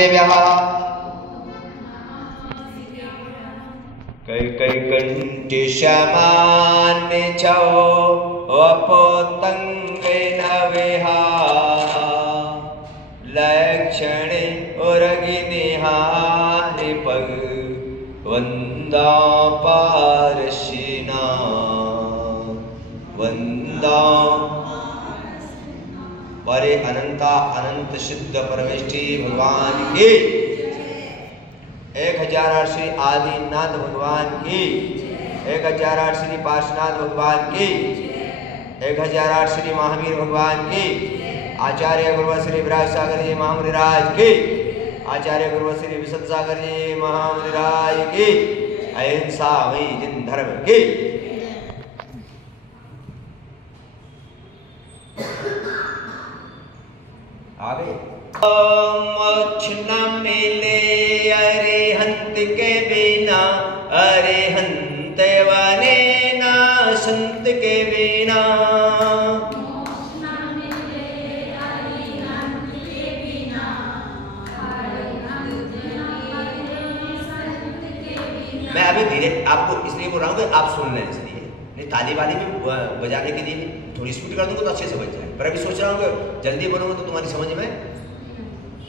वासुदेव्यः कैकैकण्ठे श्यामान्य च वपोत्तङ्गेन विहाय लक्षणे उर्गिनिहारि वन्दा पारशिना वन्दा परे अनंता अनंत सिद्ध परमेष्ठी भगवान की 1008 श्री आदिनाथ भगवान की 1008 श्री पार्श्वनाथ भगवान की 1008 श्री महावीर भगवान की आचार्य गुरु श्री विराज सागर जी महामुनिराज की आचार्य गुरु श्री विशुद्ध सागर जी महामुनिराज की अहिंसा वही जिन धर्म की आगे मोक्ष न मिले अरिहंत के बिना अरिहंत वाले ना संत के बिना मैं अभी धीरे आपको इसलिए बोल रहा हूँ कि आप सुन लें इसलिए नहीं ताली वाली भी बजाने के लिए थोड़ी स्पीड कर दूंगा तो अच्छे से बज जाए पर अभी सोच रहा हूँ कि जल्दी बोलूँगा तो तुम्हारी समझ में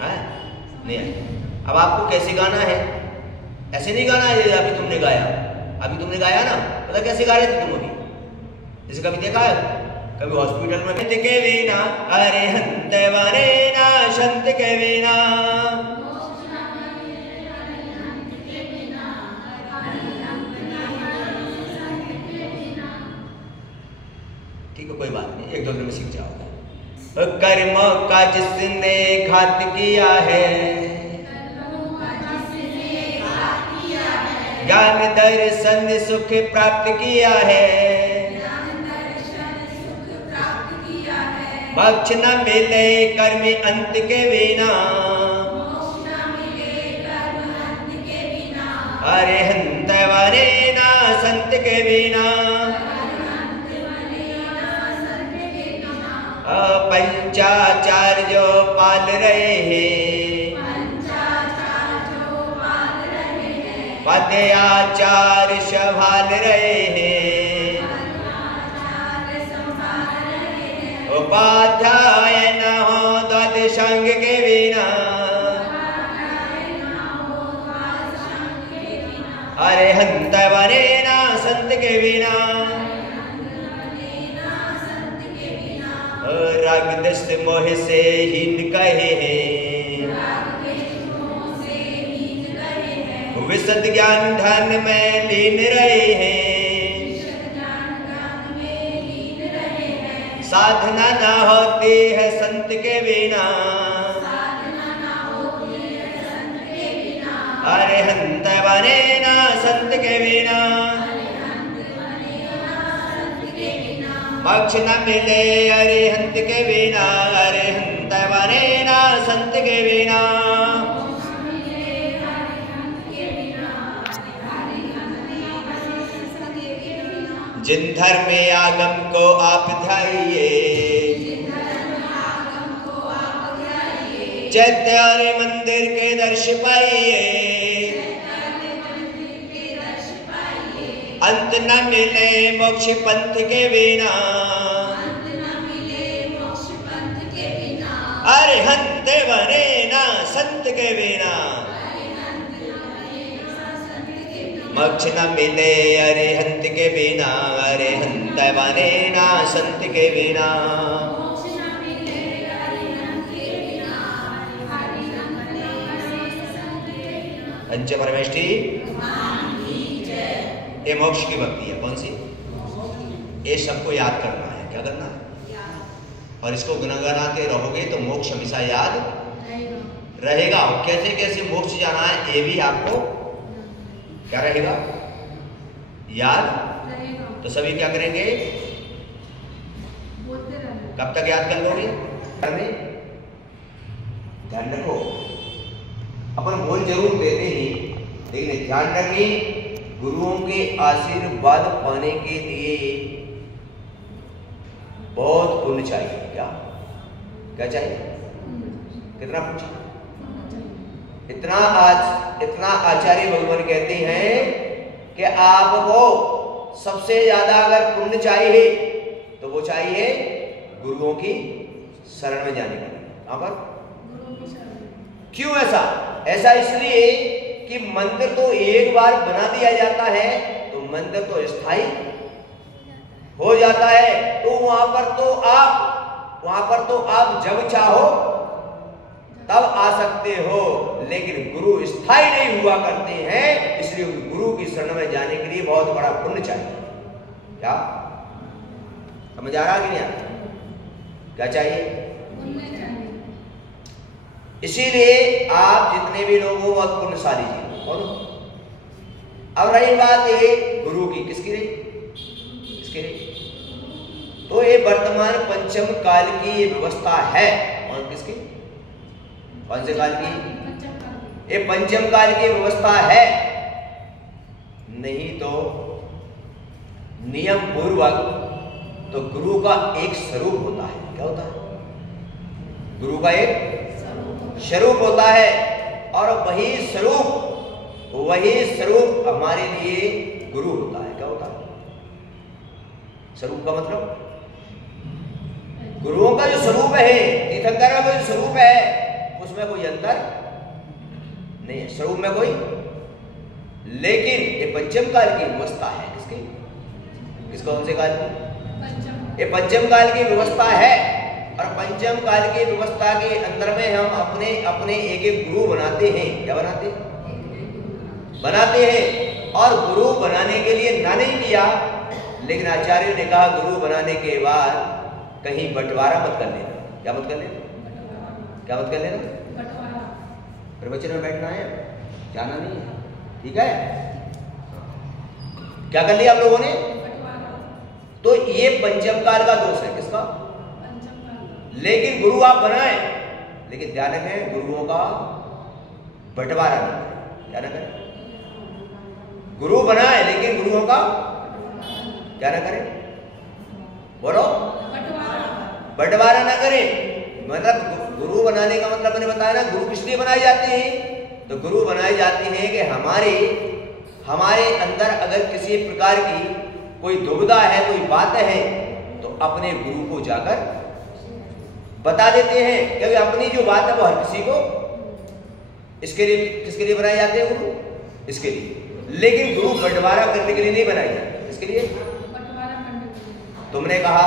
है नहीं है। अब आपको कैसे गाना है ऐसे नहीं गाना है अभी तुमने गाया ना पता कैसे गा रहे थे तुम अभी जैसे कभी देखा है कभी हॉस्पिटल में के बिना अरे हंत वारे ना संत के बिना ठीक है कोई बात नहीं एक दो दिन में सीख जाओगे। कर्म का जिसने घात किया है ज्ञान दर्शन सुख प्राप्त किया है मोक्ष न मिले कर्म अंत के बिना अरे हंत वारे ना संत के बिना पंचाचार जो पाल रहे हैं पदयाचार संभाल रहे हैं उपाध्याय न हो द्वद संग के बिना अरे हंत वरे ना संत के बिना राग दस्त मोह से हीन कहे हैं विशद ज्ञान धन में लीन रहे हैं साधना न होती है संत के बिना अरे हंत बने ना संत के बिना मोक्ष न मिले अरे हंत के बिना अरे हंत बने ना संत के बिना जिन धर्म आगम को आप ध्याइए चैत्य मंदिर के दर्श पाइए अंत न मिले मोक्ष पंथ के बिना अरे हंत बने ना संत के बिना मोक्ष न मिले अरे हंत के बिना अरे हंत बने ना संत के बिना पंच परमेष्ठी ये मोक्ष की भक्ति है कौन सी ये सबको याद करना है क्या करना है और इसको गुनगुनाते रहोगे तो मोक्ष हमेशा याद रहेगा और कैसे कैसे मोक्ष जाना है ये भी आपको क्या रहेगा याद तो सभी क्या करेंगे कब तक याद कर लोगे ध्यान रखो अपन बोल जरूर देते ही लेकिन ध्यान रखें गुरुओं के आशीर्वाद पाने के लिए बहुत पुण्य चाहिए क्या क्या चाहिए कितना पुण्य इतना आचार्य भगवान कहते हैं कि आपको सबसे ज्यादा अगर पुण्य चाहिए तो वो चाहिए गुरुओं की शरण में जाने का। पर क्यों ऐसा? ऐसा इसलिए कि मंदिर तो एक बार बना दिया जाता है तो मंदिर तो स्थायी हो जाता है, तो वहां पर तो आप जब चाहो तब आ सकते हो, लेकिन गुरु स्थायी नहीं हुआ करते हैं, इसलिए गुरु की शरण में जाने के लिए बहुत बड़ा पुण्य चाहिए। क्या समझ आ रहा कि नहीं आ रहा? क्या चाहिए? इसीलिए आप जितने भी लोग हो बहुत पुण्यशाली जी बोलो। अब रही बात ये गुरु की, किसकी रही? किसकी रही? तो ये वर्तमान पंचम काल की ये व्यवस्था है। और किसकी? कौन से काल की? ये पंचम काल की व्यवस्था है। नहीं तो नियम पूर्वक तो गुरु का एक स्वरूप होता है। क्या होता है? गुरु का एक स्वरूप होता है, और वही स्वरूप हमारे लिए गुरु होता है। क्या होता है? स्वरूप का मतलब गुरुओं का जो स्वरूप है, तीर्थंकर का जो स्वरूप है, उसमें कोई अंतर नहीं है, स्वरूप में कोई। लेकिन ये पंचम काल की व्यवस्था है। किसकी? कौन से काल की? ये पंचम काल की व्यवस्था है, और पंचम काल की व्यवस्था के अंदर में हम अपने एक एक गुरु बनाते हैं। क्या बनाते हैं। और गुरु बनाने के लिए ना नहीं किया, लेकिन आचार्य ने कहा गुरु बनाने के बाद कहीं बंटवारा मत कर लेना। क्या मत कर लेना? क्या मत कर लेना? प्रवचन में बैठना है, जाना नहीं है, ठीक है? क्या कर लिया आप लोगों ने? तो ये पंचम काल का दोष है। किसका? लेकिन गुरु आप बनाए, लेकिन ध्यान रखें गुरुओं का बंटवारा नहीं करें। क्या ना करें? गुरु बनाए लेकिन गुरुओं का क्या ना करें? बोलो, बंटवारा ना करें। मतलब गुरु बनाने का मतलब मैंने बताया ना, गुरु किस लिए बनाए जाते हैं? तो गुरु बनाए जाते हैं कि हमारे अंदर अगर किसी प्रकार की कोई दुविधा है, कोई बात है, तो अपने गुरु को जाकर बता देते हैं, क्योंकि अपनी जो बात है वो हर किसी को, इसके लिए किसके लिए बनाए जाते हैं गुरु? इसके लिए। लेकिन गुरु बंटवारा करने के लिए नहीं बनाए जाते। इसके लिए तुमने कहा,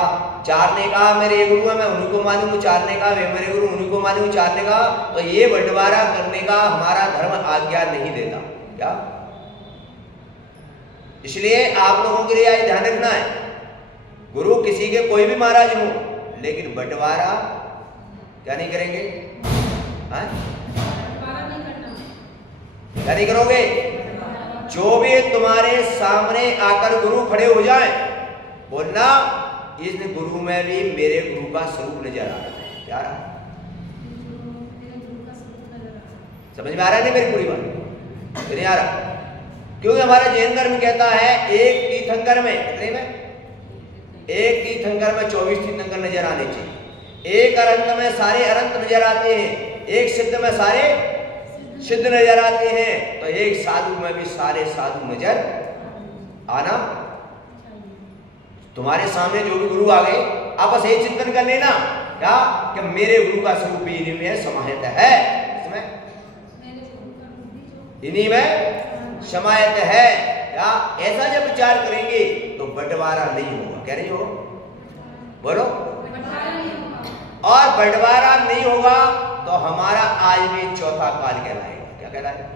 चार ने कहा मेरे गुरु है मैं उन्हीं को मानूंगा, चार ने कहा मेरे गुरु उन्हीं को मानूंगा, चार ने कहा, तो ये बंटवारा करने का हमारा धर्म आज्ञा नहीं देता। क्या? इसलिए आप लोगों के लिए आज ध्यान रखना है, गुरु किसी के कोई भी महाराज हो, लेकिन बंटवारा क्या नहीं करेंगे? क्या नहीं करोगे? जो भी तुम्हारे सामने आकर गुरु खड़े हो जाए, बोलना इस गुरु में भी मेरे गुरु का स्वरूप नजर आ रहा है। क्या रहा? समझ में आ रहा है नहीं मेरी पूरी बात? नहीं आ रहा? क्योंकि हमारा जैन धर्म कहता है एक तीर्थंकर में, कितने में? एक तीर्थंकर में 24 तीर्थंकर नजर आने चाहिए। एक अनंत में सारे अनंत नजर आते हैं, एक सिद्ध में सारे सिद्ध नजर आते हैं, तो एक साधु में भी सारे साधु नजर आना। तुम्हारे सामने जो भी गुरु आ गए, आपस एक चिंतन कर लेना क्या कि मेरे गुरु का स्वरूप इन्हीं में समाहित है, इन्हीं में समाहित है। क्या ऐसा जब विचार करेंगे तो बंटवारा नहीं होगा। क्या नहीं होगा? बोलो। और बंटवारा नहीं होगा तो हमारा आज भी चौथा काल कहलाएगा। क्या कहलाएगा?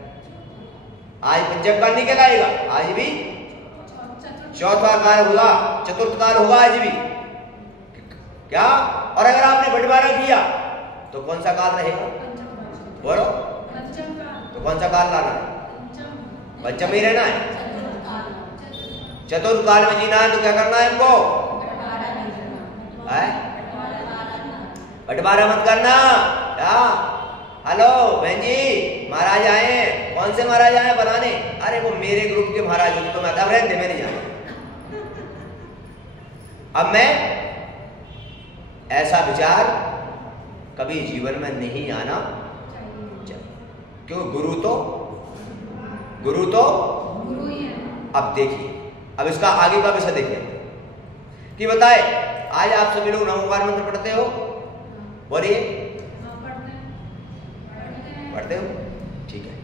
आज पंचम काल नहीं कहलाएगा, आज भी चौथा काल होगा, चतुर्थ काल होगा आज भी। क्या? और अगर आपने बंटवारा किया तो कौन सा काल रहेगा? बोलो। तो कौन सा काल लाना है? पंचम ही रहना है। चतुर्थ काल में जीना है तो क्या करना है हमको? बंटवारा मत करना। क्या? हेलो बहन जी, महाराज आए, कौन से महाराज आए बनाने? अरे वो मेरे ग्रुप के महाराज हो, तो मैं तब रहते मैं नहीं जाना। अब मैं ऐसा विचार कभी जीवन में नहीं आना चाहिए। क्यों? गुरु तो गुरु ही है। अब देखिए, अब इसका आगे का विषय देखिए कि बताए, आज आप सभी लोग नमोकार मंत्र पढ़ते हो? बोलिए, पढ़ते हो? ठीक है।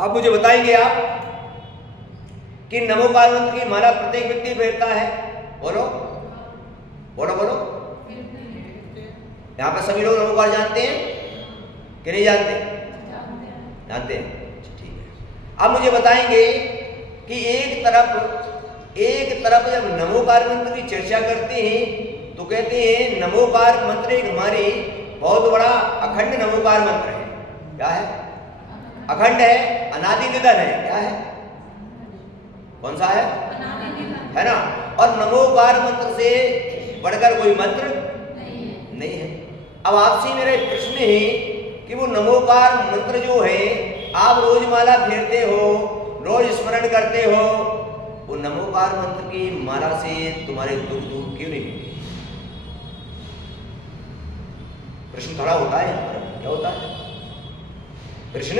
अब मुझे बताएंगे आप कि नमोकार मंत्र की माला प्रत्येक व्यक्ति फेरता है? बोलो बोलो बोलो। यहाँ पर सभी लोग नमोकार जानते हैं कि नहीं जानते? जानते हैं। ठीक है। अब मुझे बताएंगे कि एक तरफ जब नमोकार मंत्र की चर्चा करते हैं तो कहते हैं नमोकार मंत्र एक हमारी बहुत बड़ा अखंड नमोकार मंत्र है। क्या है? अखंड है, अनादि निधन है। क्या है? कौन सा है? है ना? और नमोकार मंत्र से बढ़कर कोई मंत्र नहीं है। अब आपसे मेरा एक प्रश्न है कि वो नमोकार मंत्र जो है आप रोज माला फेरते हो, रोज स्मरण करते हो, वो नमोकार मंत्र की माला से तुम्हारे दुख दूर क्यों नहीं होते? प्रश्न खड़ा होता है यहाँ पर। क्या होता है प्रश्न?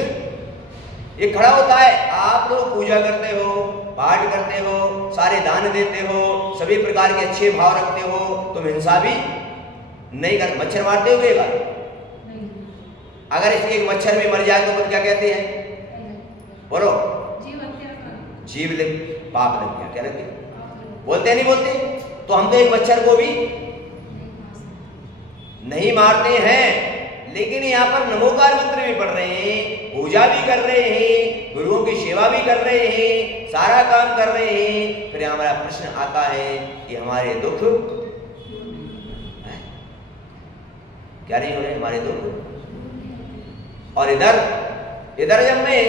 ये खड़ा होता है। आप लोग पूजा करते हो, पाठ करते हो, सारे दान देते हो, सभी प्रकार के अच्छे भाव रखते हो, तुम हिंसा भी नहीं कर, मच्छर मारते हो? बार अगर इसके एक मच्छर में मर जाए तो फिर क्या कहते हैं? बोलो, जीव लग, पाप लग गया। क्या लग गया? बोलते नहीं बोलते? तो हम तो एक मच्छर को भी नहीं मारते हैं, लेकिन यहाँ पर नमोकार मंत्र भी पढ़ रहे हैं, पूजा भी कर रहे हैं, गुरुओं की सेवा भी कर रहे हैं, सारा काम कर रहे हैं। फिर हमारा प्रश्न आता है कि हमारे दुख क्या नहीं हो रहे? हमारे दुख। और इधर जब मैं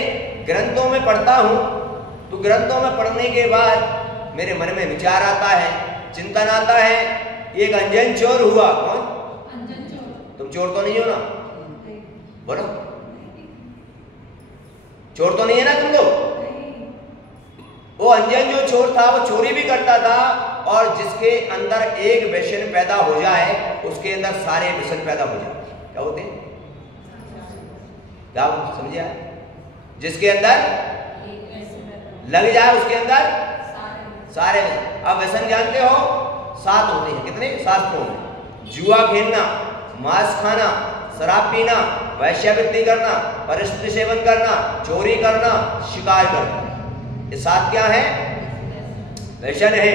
ग्रंथों में पढ़ता हूं तो ग्रंथों में पढ़ने के बाद मेरे मन में विचार आता है, चिंतन आता है। एक अंजन चोर हुआ। कौन? तुम चोर तो नहीं हो ना? बोलो, चोर तो नहीं है ना तुम लोग? वो अंजन जो चोर था वो चोरी भी करता था, और जिसके अंदर एक व्यसन पैदा हो जाए उसके अंदर सारे व्यसन पैदा हो जाते। क्या होते हैं? क्या समझे? जिसके अंदर लग जाए उसके अंदर सारे। अब व्यसन जानते हो 7 होते हैं। कितने? शास्त्रों में। जुआ खेलना, मांस खाना, शराब पीना, वैश्यावृत्ति करना, परस्त्री सेवन करना, चोरी करना, शिकार करना, ये 7 क्या है? व्यसन है।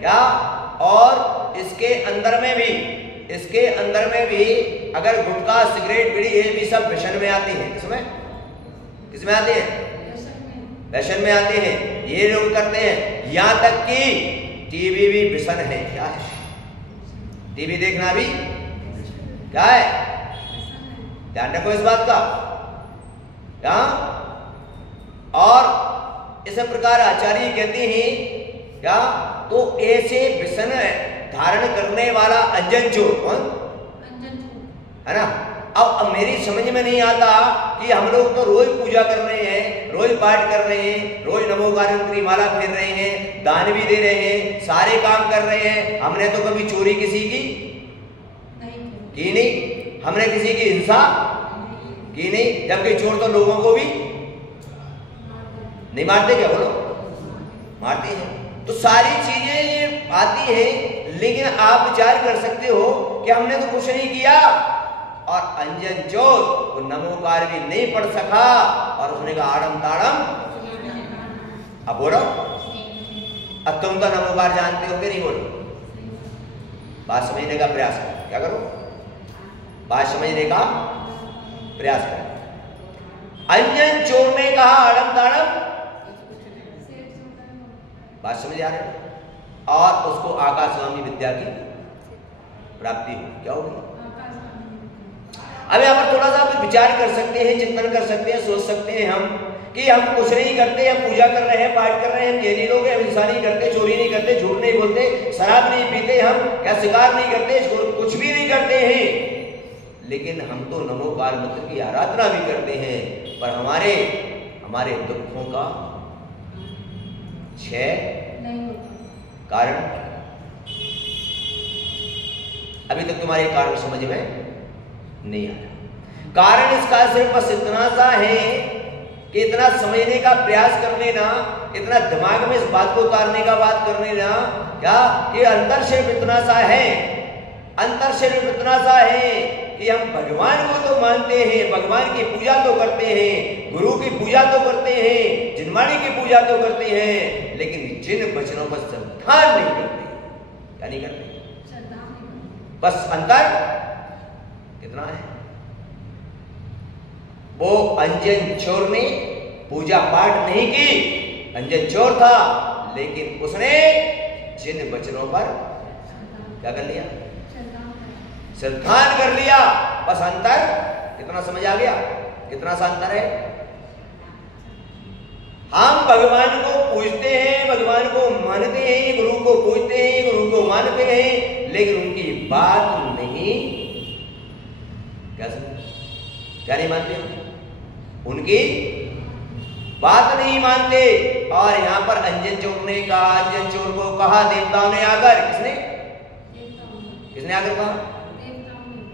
क्या? और इसके अंदर में भी अगर गुटखा, सिगरेट, बीड़ी, ये भी सब व्यसन में आती है। किसमें आते हैं? व्यसन में आते हैं। ये लोग करते हैं। यहां तक कि टीवी भी व्यसन है। क्या है? टीवी देखना भी क्या है? ध्यान रखो इस बात का। क्या? और इस प्रकार आचार्य कहते हैं क्या? तो ऐसे व्यसन धारण करने वाला अंजन चोर। कौन? है ना? अब मेरी समझ में नहीं आता कि हम लोग तो रोज पूजा कर रहे हैं, रोज पाठ कर रहे हैं, रोज नमोकार मंत्र की माला फेर रहे हैं, दान भी दे रहे हैं, सारे काम कर रहे हैं। हमने तो कभी चोरी किसी की नहीं, हमने किसी की हिंसा की नहीं, जबकि चोर तो लोगों को भी नहीं मारते। क्या? बोलो, मारते हैं। तो सारी चीजें ये आती हैं, लेकिन आप विचार कर सकते हो कि हमने तो कुछ नहीं किया। और अंजन चोर वो नमोकार भी नहीं पढ़ सका और उसने कहा आड़म ताड़म। अब बोलो, अब तुम तो नमोकार जानते हो कि नहीं? बोलो, बात समझने का प्रयास करो। क्या करो? बात समझने का प्रयास करो। अंजन चोर ने कहा आड़म ताड़म। बात समझ आ रही? और उसको आकाशवाणी विद्या की प्राप्ति हो। क्या होगी? अब यहाँ पर थोड़ा सा आप विचार कर सकते हैं, चिंतन कर सकते हैं, सोच सकते हैं हम कि हम कुछ नहीं करते, हम पूजा कर रहे हैं, पाठ कर रहे हैं, हम जैनी लोग हैं, हम हिंसा नहीं करते, चोरी नहीं करते, झूठ नहीं बोलते, शराब नहीं पीते, हम क्या शिकार नहीं करते, कुछ भी नहीं करते हैं, लेकिन हम तो नमोकार मंत्र की आराधना भी करते हैं। पर हमारे दुखों का क्षय कारण अभी तक तुम्हारे कारण समझ में नहीं आया। कारण इसका सिर्फ बस इतना सा है कि इतना समझने का प्रयास कर लेना, इतना दिमाग में इस बात को उतारने का बात कर लेना क्या कि अंतर सिर्फ इतना सा है, अंतर सिर्फ इतना सा है कि हम भगवान को तो मानते हैं, भगवान की पूजा तो करते हैं, गुरु की पूजा तो करते हैं, जिनवाणी की पूजा तो करते हैं, लेकिन जिन वचनों पर श्रद्धा नहीं करते। क्या नहीं करते? बस अंतर कितना है। वो अंजन चोर ने पूजा पाठ नहीं की, अंजन चोर था, लेकिन उसने जिन वचनों पर क्या कर लिया? श्रद्धान कर लिया। बस अंतर कितना समझ आ गया? कितना सा अंतर है? हम भगवान को पूजते हैं, भगवान को मानते हैं, गुरु को पूजते हैं, गुरु को मानते हैं, लेकिन उनकी बात नहीं क्या नहीं मानते? उनकी बात नहीं मानते। और यहां पर अंजन चोर ने कहा, अंजन चोर को कहा देवताओं ने आकर, किसने आकर कहा?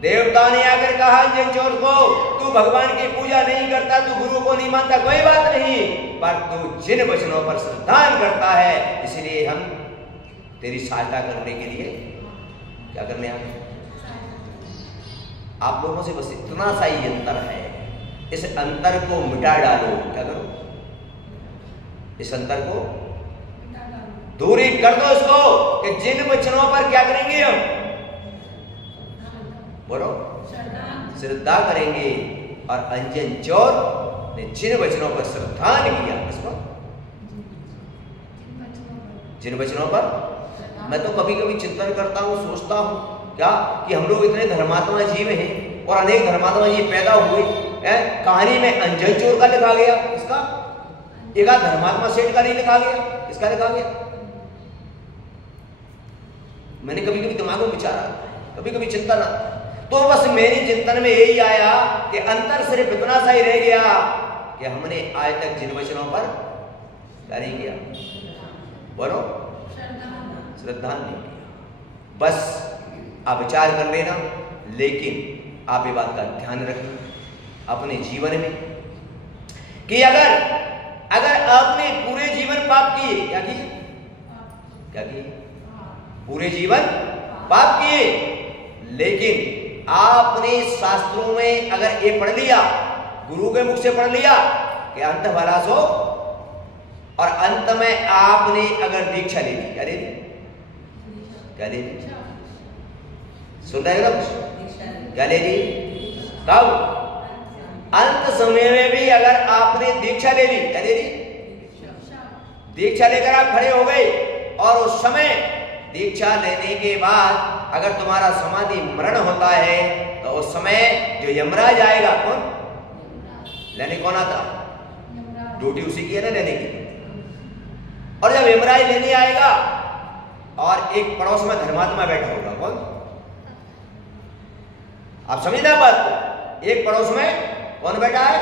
देवताओं ने आकर कहा अंजन चोर को, तू भगवान की पूजा नहीं करता, तू गुरु को नहीं मानता, कोई बात नहीं, पर तू जिन वचनों पर श्रद्धान करता है, इसलिए हम तेरी सहायता करने के लिए क्या करने आ गए। आप लोगों से बस इतना सा ही अंतर है, इस अंतर को मिटा डालो। क्या करो? इस अंतर को दूरी कर दो इसको, कि जिन वचनों पर क्या करेंगे हम? बोलो, श्रद्धा करेंगे। और अंजन चोर ने जिन वचनों पर श्रद्धा नहीं किया, इसको जिन वचनों पर मैं तो कभी कभी चिंतन करता हूं, सोचता हूं क्या कि हम लोग इतने धर्मात्मा जीव हैं और अनेक धर्मात्मा जीव पैदा हुए। कहानी में अंजन चोर का लिखा गया, इसका एक धर्मात्मा सेठ का नहीं लिखा गया, इसका लिखा गया। मैंने कभी कभी दिमाग में विचारा, कभी कभी चिंतन आता, तो बस मेरी चिंतन में यही आया कि अंतर सिर्फ इतना सा ही रह गया कि हमने आज तक जिन वचनों पर क्या नहीं किया? बोलो, श्रद्धा नहीं किया। बस आप विचार कर लेना, लेकिन आप ये बात का ध्यान रखना अपने जीवन में कि अगर आपने पूरे जीवन पाप किए, क्या किए? क्या किए? पूरे जीवन पाप किए, लेकिन आपने शास्त्रों में अगर ये पढ़ लिया, गुरु के मुख से पढ़ लिया कि अंत भला सो, और अंत में आपने अगर दीक्षा ले ली, क्या ले ली? क्या ले ली? सुन रहे हो? क्या ले ली? कब? अंत समय में भी अगर आपने दीक्षा ले ली, क्या ले ली? दीक्षा लेकर आप खड़े हो गए, और उस समय दीक्षा लेने के बाद अगर तुम्हारा समाधि मरण होता है, तो उस समय जो यमराज आएगा, कौन लेने? कौन आता? ड्यूटी उसी की है ना लेने की। और जब यमराज लेने आएगा और एक पड़ोस में धर्मात्मा बैठा होगा, कौन? आप समझना बात को। एक पड़ोस में कौन बैठा है?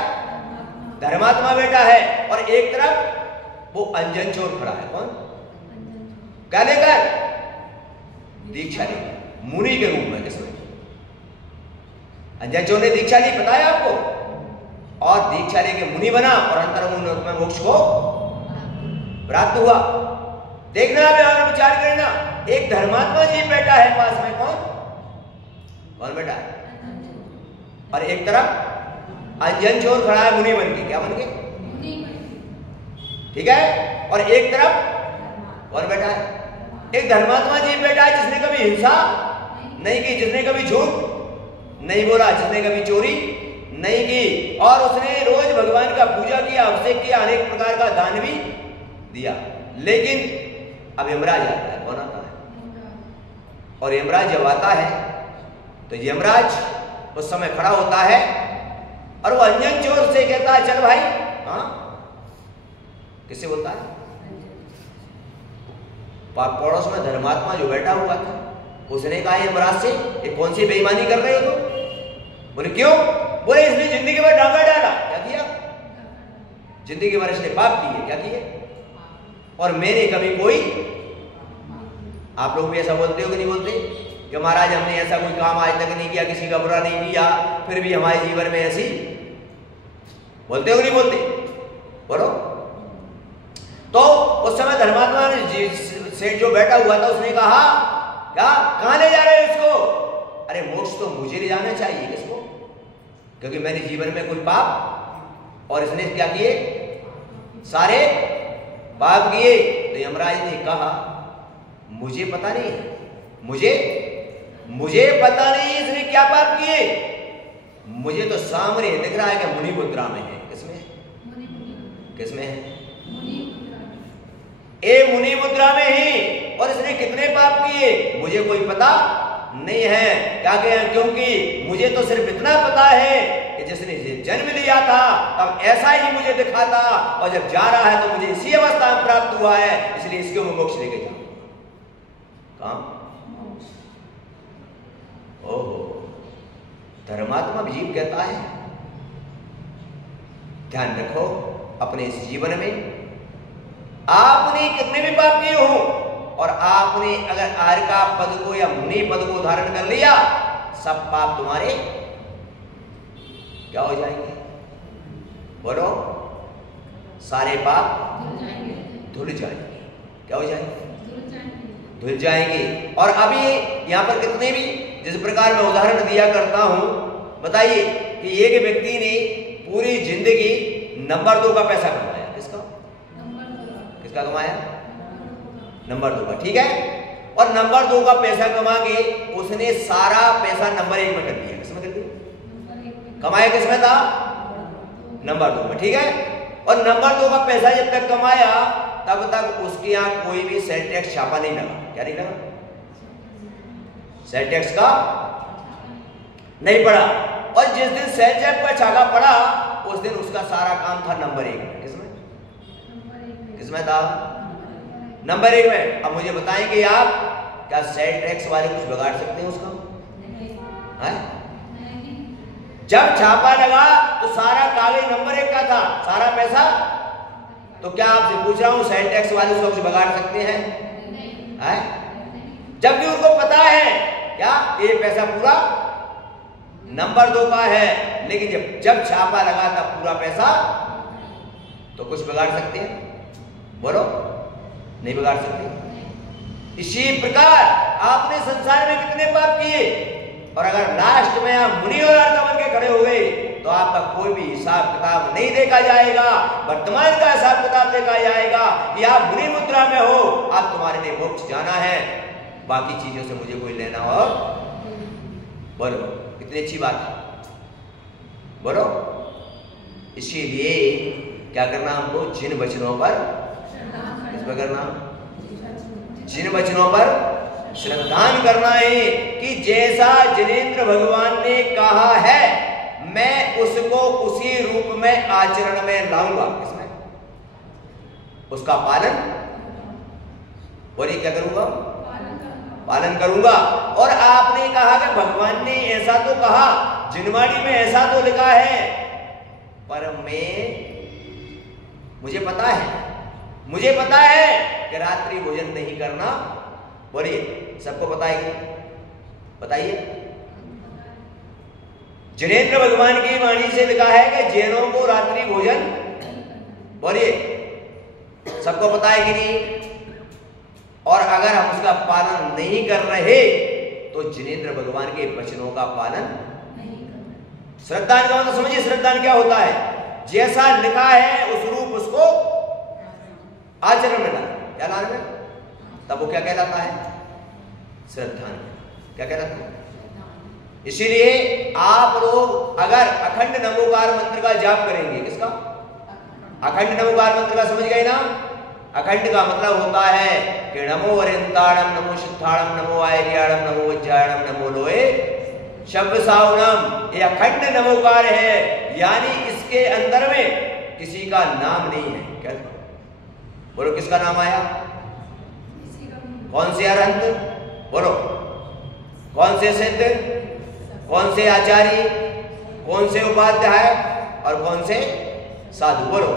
धर्मात्मा बैठा है, और एक तरफ वो अंजन चोर खड़ा है, कौन? क्या लेकर? दीक्षा ली, मुनि के रूप में। किसने? अंजन चोर ने दीक्षा ली, पता है आपको, और दीक्षा लेके मुनि बना और अंतर्मुख में मोक्ष को प्राप्त हुआ। देखना है और विचार करना, एक धर्मात्मा जी बैठा है पास में, कौन बैठा है? और एक तरफ अंजन चोर खड़ा है मुनि बन के। क्या बन के? ठीक है। और एक तरफ कौन बैठा है? एक धर्मात्मा जी बैठा है, जिसने कभी हिंसा नहीं की, जिसने कभी झूठ नहीं बोला, जिसने कभी चोरी नहीं की, और उसने रोज भगवान का पूजा किया, अभिषेक किया, अनेक प्रकार का दान भी दिया। लेकिन अब यमराज आता है, कौन आता है? और यमराज जब आता है तो यमराज उस समय खड़ा होता है और वो अंजन चोर से कहता है, चल भाई। हाँ, किससे बोलता है? पड़ोस में धर्मात्मा जो बैठा हुआ था, उसने कहा यमराज से, ये कौन सी बेईमानी कर रहे हो तुम? बोले क्यों? बोले इसने जिंदगी भर डांगा डाला। क्या किया? जिंदगी भर इसने पाप किए। क्या किए? और मैंने कभी कोई, आप लोग भी ऐसा बोलते हो कि नहीं बोलते? कि महाराज हमने ऐसा कोई काम आज तक नहीं किया, किसी का बुरा नहीं किया, फिर भी हमारे जीवन में ऐसी बोलते हो नहीं बोलते? बोलो। तो उस समय धर्मात्मा ने सेठ जो बैठा हुआ था उसने कहा क्या कहां ले जा रहे हो इसको? अरे मोक्ष तो मुझे ले जाना चाहिए, किसको? क्योंकि मैंने जीवन में कोई पाप और इसने क्या किए? सारे पाप किए। तो यमराज ने कहा मुझे पता नहीं है, मुझे पता नहीं इसने क्या पाप किए, मुझे तो सामने दिख रहा है कि मुनि मुद्रा में है। किसमें है? ए मुनि मुद्रा में ही। और इसने कितने पाप किए मुझे कोई पता नहीं है। क्या कहें? क्योंकि मुझे तो सिर्फ इतना पता है कि जिसने जन्म लिया था तब ऐसा ही मुझे दिखा था, और जब जा रहा है तो मुझे इसी अवस्था में प्राप्त हुआ है, इसलिए इसको मैं मोक्ष लेके जाऊंगा। काम ओहो, धर्मात्मा जीव कहता है ध्यान रखो अपने इस जीवन में आपने कितने भी पाप किए हो, और आपने अगर आर्का पद को या मुनि पद को धारण कर लिया, सब पाप तुम्हारे क्या हो जाएंगे? बोलो। सारे पाप धुल जाएंगे। क्या हो जाएंगे? धुल जाएंगे। और अभी यहां पर कितने भी जिस प्रकार मैं उदाहरण दिया करता हूं, बताइए कि एक व्यक्ति ने पूरी जिंदगी नंबर 2 का पैसा कमाया। किसका कमाया? नंबर 2 का। ठीक है। और नंबर 2 का पैसा कमा के उसने सारा पैसा नंबर 1 में कर दिया। किसमें कर दिया? कमाया किसमें था? नंबर 2 में। ठीक है। और नंबर 2 का पैसा जब तक कमाया तब तक उसके यहां कोई भी सेल टैक्स छापा नहीं लगा। क्या नहीं लगा? सेल टैक्स का नहीं पड़ा। और जिस दिन सेल टैक्स का छापा पड़ा उस दिन उसका सारा काम था नंबर 1 में। किसमें था? नंबर 1 में। अब मुझे बताएंगे आप, क्या सेल टैक्स वाले कुछ बिगाड़ सकते हैं उसका? है? जब छापा लगा तो सारा कागज नंबर 1 का था, सारा पैसा। तो क्या आपसे पूछ रहा हूं सेल टैक्स वाले उसको कुछ बिगाड़ सकते हैं? है? जबकि उनको पता है क्या ये पैसा पूरा नंबर 2 का है, लेकिन जब छापा लगा तब पूरा पैसा। तो कुछ बिगाड़ सकते हैं? बोलो। नहीं बिगाड़ सकते। इसी प्रकार आपने संसार में कितने पाप किए, और अगर लास्ट में आप मुनि और आर्ता बन के खड़े हो गए तो आपका कोई भी हिसाब किताब नहीं देखा जाएगा। वर्तमान का हिसाब किताब देखा जाएगा कि आप मुनि मुद्रा में हो, आप तुम्हारे लिए मोक्ष जाना है, बाकी चीजों से मुझे कोई लेना और। बोलो कितनी अच्छी बात है। बोलो। इसीलिए क्या करना हमको? जिन वचनों पर करना, जिन वचनों पर श्रद्धान करना है कि जैसा जिनेंद्र भगवान ने कहा है मैं उसको उसी रूप में आचरण में लाऊंगा। किसमें? उसका पालन। बोलिए क्या करूंगा? पालन करूंगा। और आपने कहा कि भगवान ने ऐसा तो कहा, जिनवाणी में ऐसा तो लिखा है, पर मुझे पता है कि रात्रि भोजन नहीं करना। बोलिए सबको पता है कि? बताइए। जिनेंद्र भगवान की वाणी से लिखा है कि जैनों को रात्रि भोजन। बोलिए सबको पता है कि नहीं? और अगर हम उसका पालन नहीं कर रहे तो जिनेंद्र भगवान के वचनों का पालन नहीं कर। श्रद्धान का मतलब समझिए, श्रद्धान क्या होता है? जैसा लिखा है उस रूप उसको आचरण में लाना। क्या लाना है? तब वो क्या कहलाता है? श्रद्धान। क्या कहलाता है? इसीलिए आप लोग अगर अखंड नमोकार मंत्र का जाप करेंगे, किसका? अखंड नमोकार मंत्र का समझ गए ना? अखंड का मतलब होता है कि नमो वरिंदाणम, नमो शुद्धाणम, नमो आयर्याणम, नमो वज्रायणम, नमो लोए शब्द सावनम। ये अखंड नमोकार है, यानी इसके अंदर में किसी का नाम नहीं है। क्या बोलो? किसका नाम आया? कौन से अरहंत? बोलो। कौन से सिद्ध? कौन से आचार्य? कौन से उपाध्याय? और कौन से साधु? बोलो।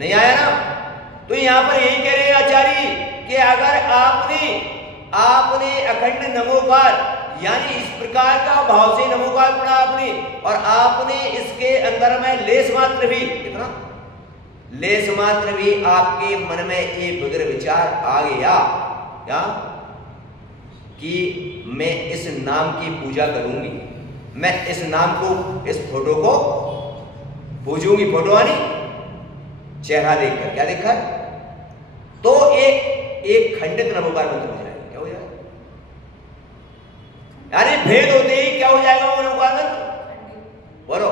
नहीं आया ना? तो यहां पर यही कह रहे हैं आचार्य कि अगर आपने आपने अखंड नमोकार यानी इस प्रकार का भाव से नमोकार पढ़ा आपने, और आपने इसके अंदर में लेस मात्र भी, कितना लेस मात्र भी आपके मन में एक बगैर विचार आ गया क्या कि मैं इस नाम की पूजा करूंगी, मैं इस नाम को, इस फोटो को पूजूंगी, फोटो आनी चेहरा देखकर, क्या देखकर, तो एक खंडित नमोकार मंत्र हो जाएगा। क्या हो जाएगा? यानी भेद होते ही क्या हो जाएगा वो नमोकार मंत्र? बोलो,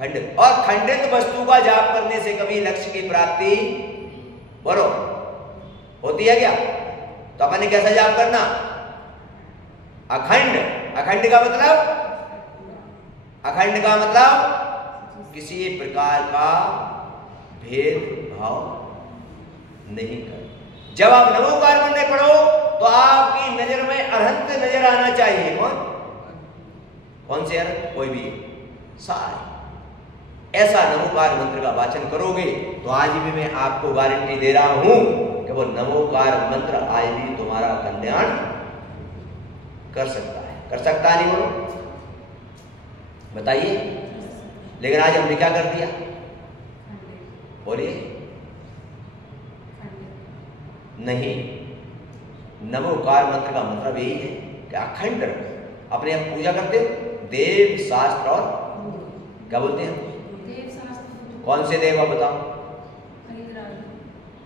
खंडित। और खंडित वस्तु का जाप करने से कभी लक्ष्य की प्राप्ति, बोलो, होती है क्या? तो अपन ने कैसा जाप करना? अखंड। अखंड का मतलब, अखंड का मतलब किसी प्रकार का भेदभाव नहीं कर। जब आप नमोकार मंत्र पढ़ो तो आपकी नजर में अरहंत नजर आना चाहिए। कौन से अरहंत? कोई भी सारे। ऐसा नमोकार मंत्र का वाचन करोगे तो आज भी मैं आपको गारंटी दे रहा हूं कि वो नमोकार मंत्र आज भी तुम्हारा कल्याण कर सकता है। कर सकता है? नहीं बोलो, बताइए। लेकिन आज हमने क्या कर दिया? बोलिए। नहीं, नमोकार मंत्र का मतलब यही है कि अखंड अपने आप पूजा करते हो। देव शास्त्र और क्या बोलते हैं? कौन से देव आप बताओ?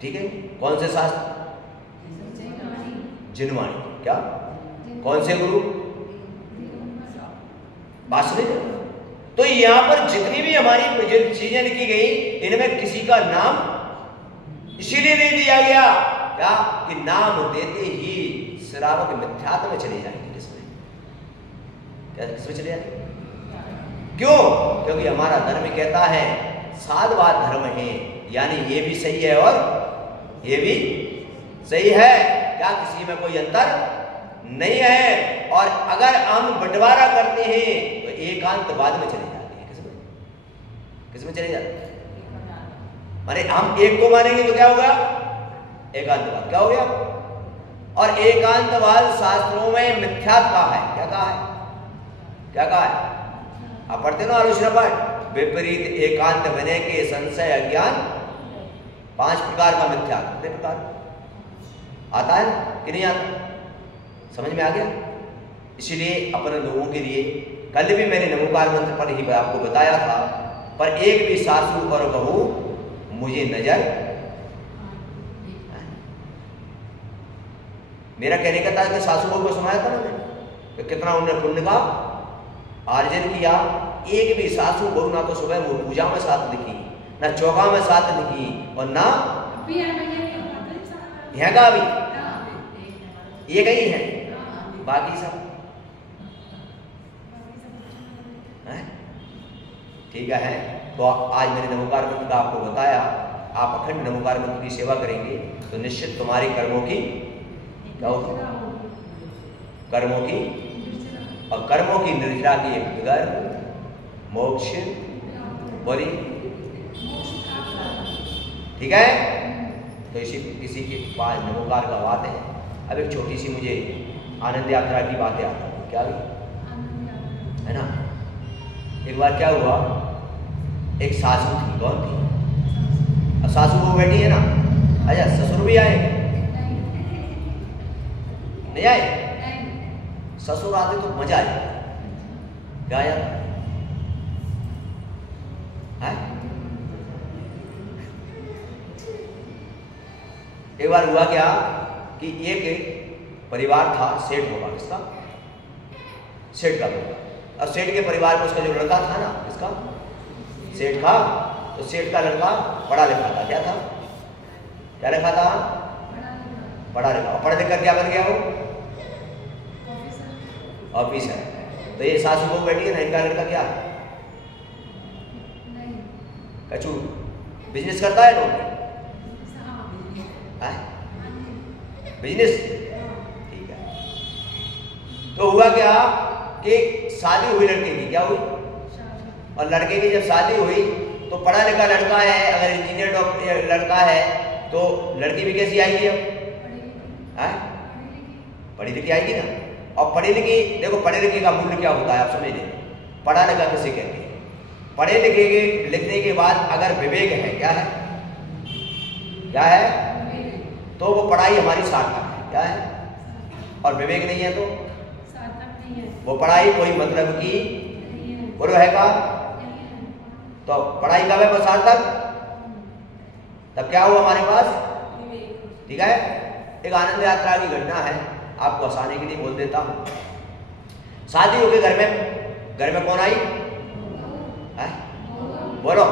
ठीक है, कौन से शास्त्र? जिनवाणी। क्या? कौन से गुरु? बासुदेव। तो यहां पर जितनी भी हमारी चीजें लिखी गई इनमें किसी का नाम इसीलिए नहीं दिया गया क्या कि नाम देते ही श्रावक मिथ्यात्व में चले जाएंगे। किसमें? क्या किसमें चले जाएंगे? क्यों? क्योंकि हमारा धर्म कहता है साधवाद धर्म है, यानी ये भी सही है और ये भी सही है। क्या किसी में कोई अंतर नहीं है? और अगर हम बंटवारा करते हैं तो एकांतवाद में चले जाते हैं। किसमें? किसमें चले जाते हैं? माने हम एक को मानेंगे तो क्या होगा? एकांतवाद। क्या हो गया? और एकांतवाद शास्त्रों में मिथ्यात्व कहा है। क्या कहा है? क्या कहा है? आप पढ़ते ना आलोचना पाठ, विपरीत एकांत बने के संशय अज्ञान 5 प्रकार का मिथ्यात्व। कितने प्रकार आता है कि नहीं आता? समझ में आ गया? इसीलिए अपने लोगों के लिए कल भी मैंने नमोकार मंत्र पर ही आपको बताया था, पर एक भी सासू और बहू मुझे नजर, मेरा कहने का था कि सासू बहू को सुनाया था ना मैंने कि कितना उन्होंने पुण्य का आर्जन किया। एक भी सासू बहू ना तो सुबह वो पूजा में साथ दिखी, ना चौका में साथ दिखी, और ना यहाँ का भी ये गई है, बाकी सब ठीक है। तो आज मैंने नमोकार मंत्र का आपको बताया। आप अखंड नमोकार मंत्र की सेवा करेंगे तो निश्चित तुम्हारे कर्मों की क्या होगी? कर्मों की, और कर्मों की निर्जरा की बगैर मोक्ष बोली। ठीक है, तो इसी के पास नमोकार का बात है। अब एक छोटी सी मुझे आनंद यात्रा की बातें आती है। क्या है ना? एक बार क्या हुआ, एक सासू थी। कौन थी? अब सासू वो बैठी है ना, अच्छा ससुर भी आए? नहीं आए? ससुर आते तो मजा आ जाता। क्या आया? एक बार हुआ क्या कि एक परिवार था, सेठ होगा। किसका? सेठ का बेटा। और सेठ के परिवार में उसका जो लड़का था ना, किसका? सेठ का। तो सेठ का लड़का पढ़ा लिखा था। क्या था? क्या लिखा था? पढ़ा लिखा। पढ़ लिख कर क्या बन गया वो? ऑफिसर। तो ये सासू बहू बैठी है ना, इनका लड़का क्या है? कचू बिजनेस करता है। नौकरी बिजनेस। ठीक है। तो हुआ क्या कि शादी हुई लड़के की। क्या हुई? और लड़के की जब शादी हुई तो पढ़ा लिखा लड़का है, अगर इंजीनियर डॉक्टर लड़का है तो लड़की भी कैसी आएगी? अब पढ़ी लिखी आएगी ना। और पढ़ी लिखी, देखो पढ़े लिखे का मूल्य क्या होता है आप समझ लें। पढ़ा लिखा किसे कहते हैं? पढ़े लिखे के लिखने के बाद अगर विवेक है, क्या है, क्या है, तो वो पढ़ाई हमारी सार्थक है, क्या है। और विवेक नहीं है तो वो पढ़ाई कोई मतलब की पूर्व है का। तो पढ़ाई कब है सार्थक? तब क्या हुआ हमारे पास, ठीक है। एक आनंद यात्रा की घटना है, आपको हंसाने के लिए बोल देता हूं। शादी हो गई, घर में कौन आई है? बोलो,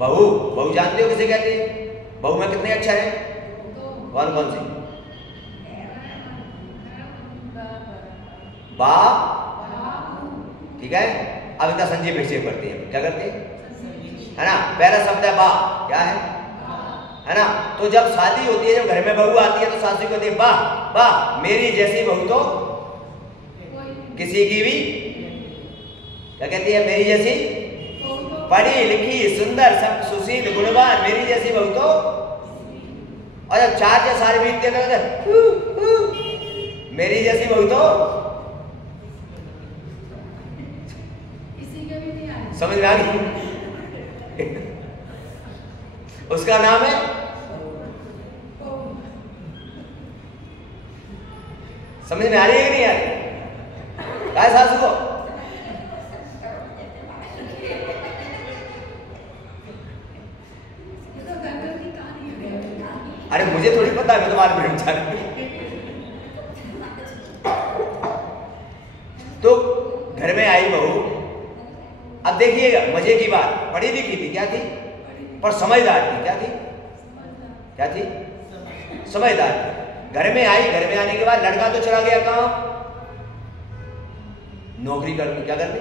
बहू। बहू जानते हो किसे कहते हैं? बहू में कितने अक्षर हैं? कौन कौन से? बा, ठीक है। अब इतना संजीव विक्षेप करते हैं, क्या करते हैं, है ना। पहला शब्द है बा, क्या है ना। तो जब शादी होती है, जब घर में बहू आती है तो सासू कहती है वाह वाह, मेरी जैसी बहू तो किसी की भी, क्या कहती है, मेरी जैसी पढ़ी लिखी सुंदर सब सुशील गुणवान, मेरी जैसी बहू तो। और जब 4 साल बीतते मेरी जैसी बहू तो समझ में आ गई? उसका नाम है, समझ में आ रही है कि नहीं आ रही? क्या है सासू को? अरे मुझे थोड़ी पता है, मैं तुम्हारे ब्रह्मचारी। तो घर में आई बहू, अब देखिएगा मजे की बात, पढ़ी लिखी थी, क्या थी, पर समझदार थी, क्या थी, क्या थी, समझदार थी। घर में आई, घर में आने के बाद लड़का तो चला गया कहाँ, नौकरी करने, क्या करने।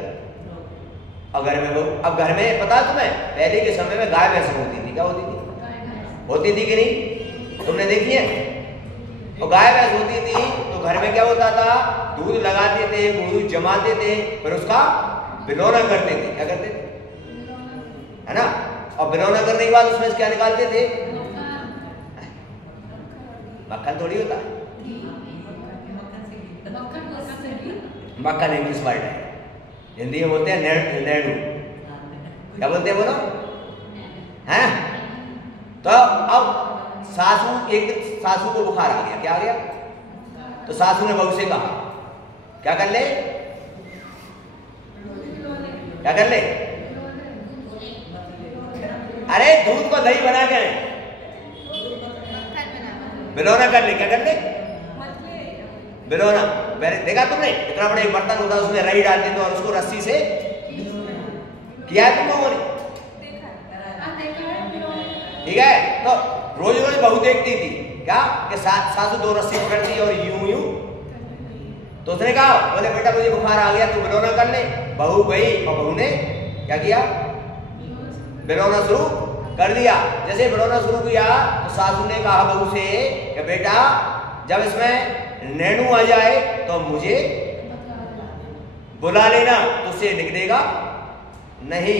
अब घर में बहू, अब घर में पता तुम्हें, पहले के समय में गाय भैंस होती थी, क्या होती थी, होती थी कि नहीं, तुमने देखी है। और गाय भैंस होती थी तो घर में क्या होता था, दूध लगाते थे, दूध जमाते थे, फिर उसका बिनौना करते थे, क्या करते थे, है ना। और बिनौना करने के बाद उसमें क्या निकालते थे, मक्खन थोड़ी होता है, मक्खन इंग्लिश वर्ड है, हिंदी में बोलते हैं नेड़ू, क्या बोलते हैं बोलो, हैं। तो अब सासू को बुखार आ गया, क्या आ गया, तो सासू ने बहू से कहा क्या कर ले, क्या कर ले, अरे दूध को दही बना के बिनौना कर ले, क्या कर ले, बिनौना। मैंने देखा तुमने, इतना बड़ा एक बर्तन होता है, उसमें रही डालते थे और उसको रस्सी से किया है तुम लोगों ने, ठीक है। तो रोज रोज बहू देखती थी क्या कि सासू 2 रस्सी पकड़ती और यूं यूं। तो उसने कहा, बोले बेटा मुझे बुखार आ गया, तू बिनौना कर ले। बहू गई और बहू ने क्या किया, बिनौना शुरू कर दिया। जैसे बिनौना शुरू किया तो सासू ने कहा बहू से कि बेटा जब इसमें नैनू आ जाए तो मुझे बुला लेना, तो उसे लिख देगा नहीं।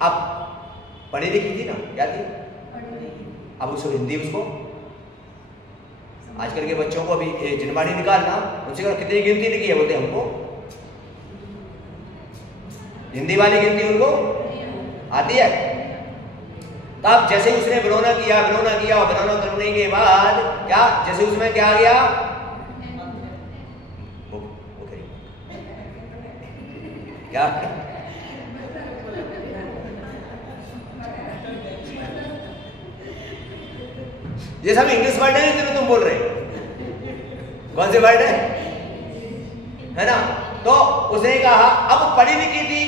अब पढ़ी लिखी थी ना, क्या थी, अब उसको हिंदी, उसको आजकल के बच्चों को अभी जिनवाणी निकालना, उनसे कितनी गिनती लिखी है, बोलते हमको हिंदी वाली गिनती उनको आती है। तब जैसे उसने बिनौना किया और बिनौना करने के बाद क्या, जैसे उसमें क्या आ गया, वो क्या, ये सब इंग्लिश वर्ड है जो तुम बोल रहे, कौन से वर्ड है ना। तो उसने कहा, अब पढ़ी लिखी थी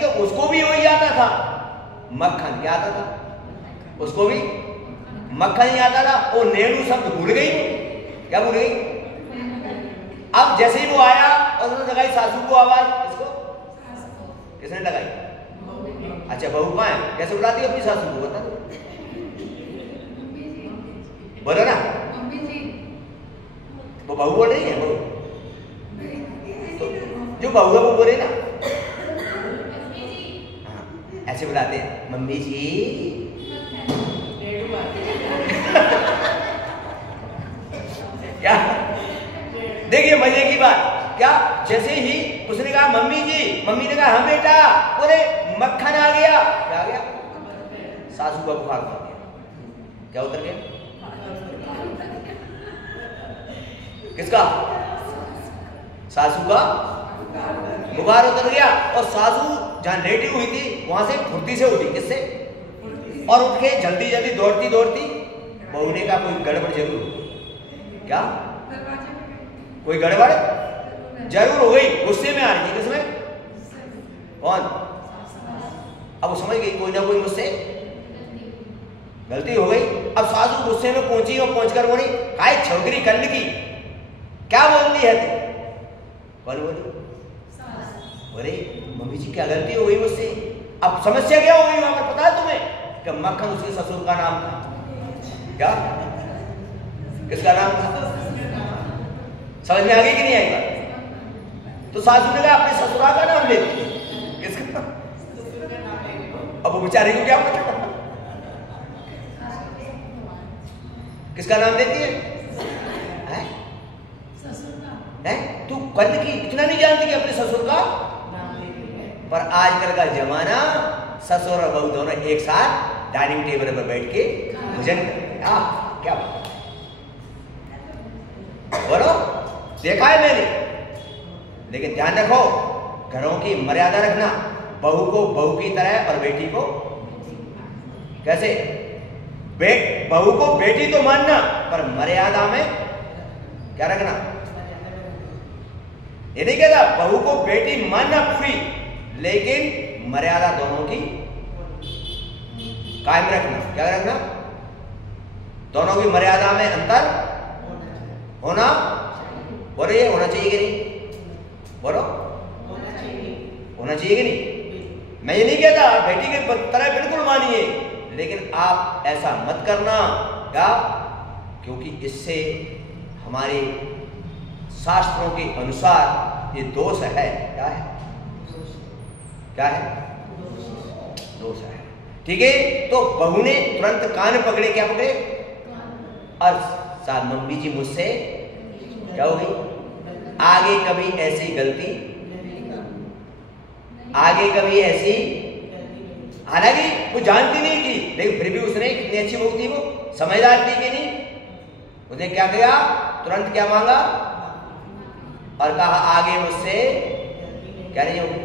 तो उसको भी वही आता था, मक्खन, क्या आता था, उसको भी मक्खन ही आता था। वो नेड़ू शब्द भूल गई, क्या भूल गई। अब जैसे ही वो आया और उसने लगाई सासू को आवाज, इसको किसने लगाई, अच्छा बहू कहाँ है, कैसे बुलाती है अपनी सासू को, बता दो, बोलो ना, वो बहू बोल रही है, बहू तो जो बहू है वो बोले ना, हाँ, ऐसे बुलाते हैं मम्मी जी। क्या महीने की बात, क्या जैसे ही उसने कहा मम्मी जी, मम्मी ने कहा हाँ बेटा, बोले मक्खन आ गया। क्या आ गया? सासू का बुखार उतर गया। क्या उतर गया? किसका? सासू का बुखार उतर गया। और सासू जहां लेटी हुई थी वहां से फुर्ती से उठी। किससे? और उठ के जल्दी जल्दी दौड़ती दौड़ती, बहू ने कहा कोई गड़बड़ जरूर हो गई। क्या? कोई गड़बड़ जरूर हो गई। गुस्से में आ रही थी। किसमें? कौन? अब वो समझ गई कोई ना कोई मुझसे गलती हो गई। अब सासू गुस्से में पहुंची और पहुंचकर बोली हाय छोकरी कल की क्या बोलती है तू? कौन बोली? अरे मम्मी जी क्या गलती हो गई मुझसे? अब समस्या क्या हो गई वहां पर पता है तुम्हें? कि मक्खन उसके ससुर का नाम था। क्या? किसका नाम था? समझ में आ गई कि नहीं आई बात? तो सासू ने कहा अपने ससुराल का नाम लेती है। किसका? अब वो बेचारी को क्या पता किसका नाम देती है? तू कल की इतना नहीं जानती कि अपने ससुर का? पर आजकल का जमाना ससुर और बहू दोनों एक साथ डाइनिंग टेबल पर बैठ के भोजन करते हैं। क्या बात? बोलो, देखा है मैंने। लेकिन ध्यान रखो, घरों की मर्यादा रखना। बहू को बहू की तरह और बेटी को कैसे? बहू को बेटी तो मानना, पर मर्यादा में क्या रखना? ये नहीं कहता बहू को बेटी मानना पूरी, लेकिन मर्यादा दोनों की कायम रखना। क्या रखना? दोनों की मर्यादा में अंतर होना। बोलो ये होना चाहिए कि नहीं? बोलो होना चाहिए कि नहीं? मैं ये नहीं कहता बेटी के तरह बिल्कुल मानिए, लेकिन आप ऐसा मत करना। क्या? क्योंकि इससे हमारे शास्त्रों के अनुसार ये दोष है। क्या है? क्या है? दोष है। ठीक है। तो बहू ने तुरंत कान पकड़े। क्या पकड़े? और साथ मम्मी जी मुझसे क्या हो गई? आगे कभी ऐसी गलती, आगे कभी ऐसी, हालांकि वो जानती नहीं थी, लेकिन फिर भी उसने, कितनी अच्छी बहू थी वो, समझदार थी कि नहीं? उसने क्या किया? तुरंत क्या मांगा और कहा आगे मुझसे क्या नहीं होगी?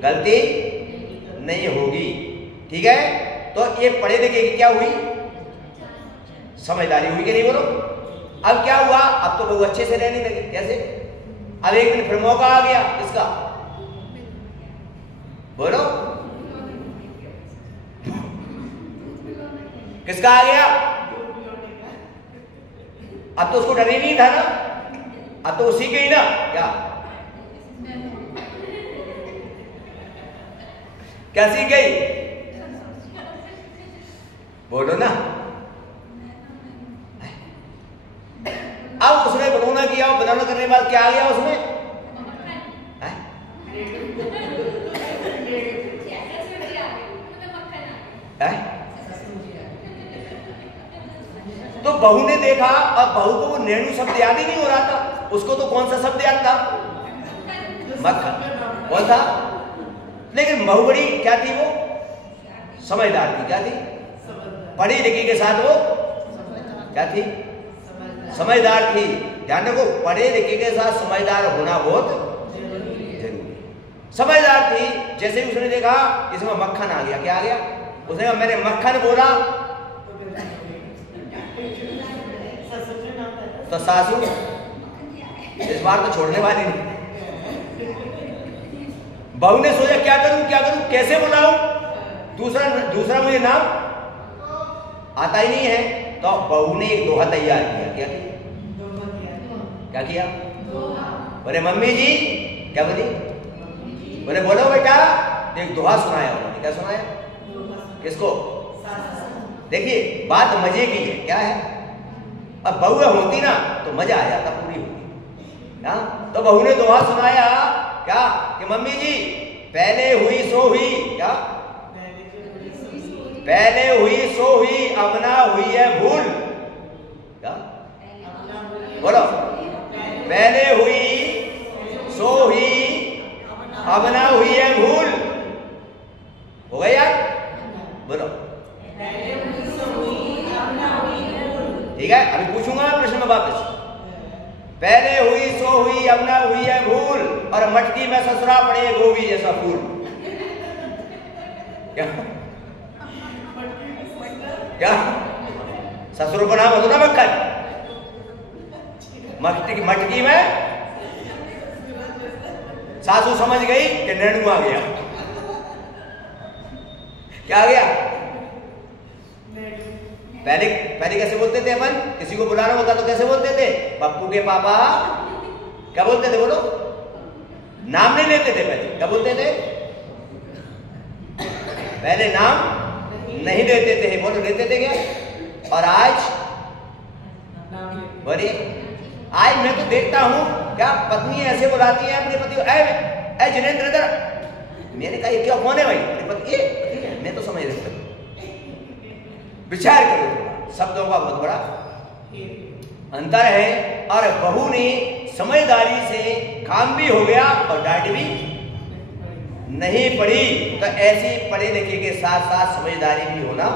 गलती नहीं होगी। ठीक है। तो ये पढ़े लिखे की क्या हुई? समझदारी हुई कि नहीं? बोलो। अब क्या हुआ? अब तो बहू अच्छे से रहने लगे। कैसे? अब एक दिन फिर मौका आ गया। किसका? बोलो किसका आ गया? अब तो उसको डर ही नहीं था ना, अब तो उसी के ही ना। क्या सीख गई? बोलो ना। अब उसने बनौना किया, बनौना करने के बाद क्या आ गया उसमें? तो बहू ने देखा, और बहू को वो नेणु शब्द याद ही नहीं हो रहा था। उसको तो कौन सा शब्द याद था? मक्खन। कौन था? लेकिन बहू बड़ी क्या थी? वो समझदार थी। क्या थी? पढ़ी लिखी के साथ वो क्या थी? समझदार थी। ध्यान रखो, पढ़े लिखे के साथ समझदार होना बहुत जरूरी। समझदार थी। जैसे ही उसने देखा इसमें मक्खन आ गया। क्या आ गया? उसने कहा मैंने मक्खन बोला तो सासू इस बार तो छोड़ने वाली नहीं। बहू ने सोचा क्या करूं, कैसे बुलाऊं? दूसरा मुझे नाम आता ही नहीं है। तो बहू ने एक दोहा तैयार किया। क्या किया? बोले मम्मी जी। क्या बोली? बोले बोलो बेटा। एक दोहा सुनाया उन्होंने। क्या सुनाया? किसको? देखिए बात मजे की है। क्या है? अब बहू होती ना तो मजा आ जाता, पूरी होती। तो बहू ने दोहा सुनाया। क्या? कि मम्मी जी पहले हुई सो हुई। क्या? पहले हुई सो हुई, अब ना हुई है भूल। क्या? बोलो। पहले हुई सो हुई अब ना हुई है भूल। हो गया यार? बोलो। ठीक है, अभी पूछूंगा मैं प्रश्न में वापस। पहले हुई सो हुई अब ना हुई है भूल, और मटकी में ससुरा पड़े गोभी जैसा फूल। क्या क्या ससुर को नाम होता ना मक्खन, मटकी में सासू समझ गई कि नेणु आ गया। क्या आ गया? पहले कैसे बोलते थे अपन? किसी को बुलाना होता तो कैसे बोलते थे? पप्पू के पापा। क्या बोलते थे? बोलो। नाम नहीं लेते थे पहले। क्या बोलते थे? पहले नाम नहीं देते थे। बोलो, देते थे क्या? और आज बोलिए, आज मैं तो देखता हूं क्या पत्नी ऐसे बुलाती है अपने पति को, ऐ जिनेंद्र इधर। मैंने कहा ये क्या, कौन है भाई? पति है, मैं तो समझ रहा। विचार करो, शब्दों का बहुत बड़ा अंतर है। और बहू ने समझदारी से काम भी हो गया और डांट भी नहीं पड़ी। तो ऐसी पढ़े लिखे के साथ साथ समझदारी भी होना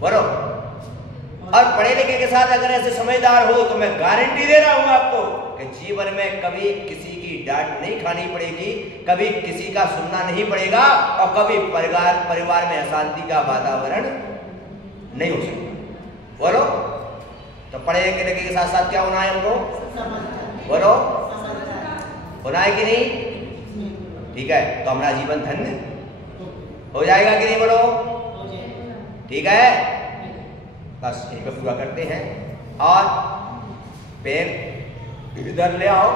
बोलो। और पढ़े लिखे के साथ अगर ऐसे समझदार हो तो मैं गारंटी दे रहा हूं आपको कि जीवन में कभी किसी की डांट नहीं खानी पड़ेगी, कभी किसी का सुनना नहीं पड़ेगा, और कभी परिवार में अशांति का वातावरण नहीं हो सकता। बोलो। तो पढ़े लिखे के साथ साथ क्या होना है हमको? बोलो, होना है कि नहीं? ठीक है, तो हमारा जीवन धन्य हो जाएगा कि नहीं? बोलो। ठीक है, बस एक पूरा करते हैं। और पेन इधर ले आओ।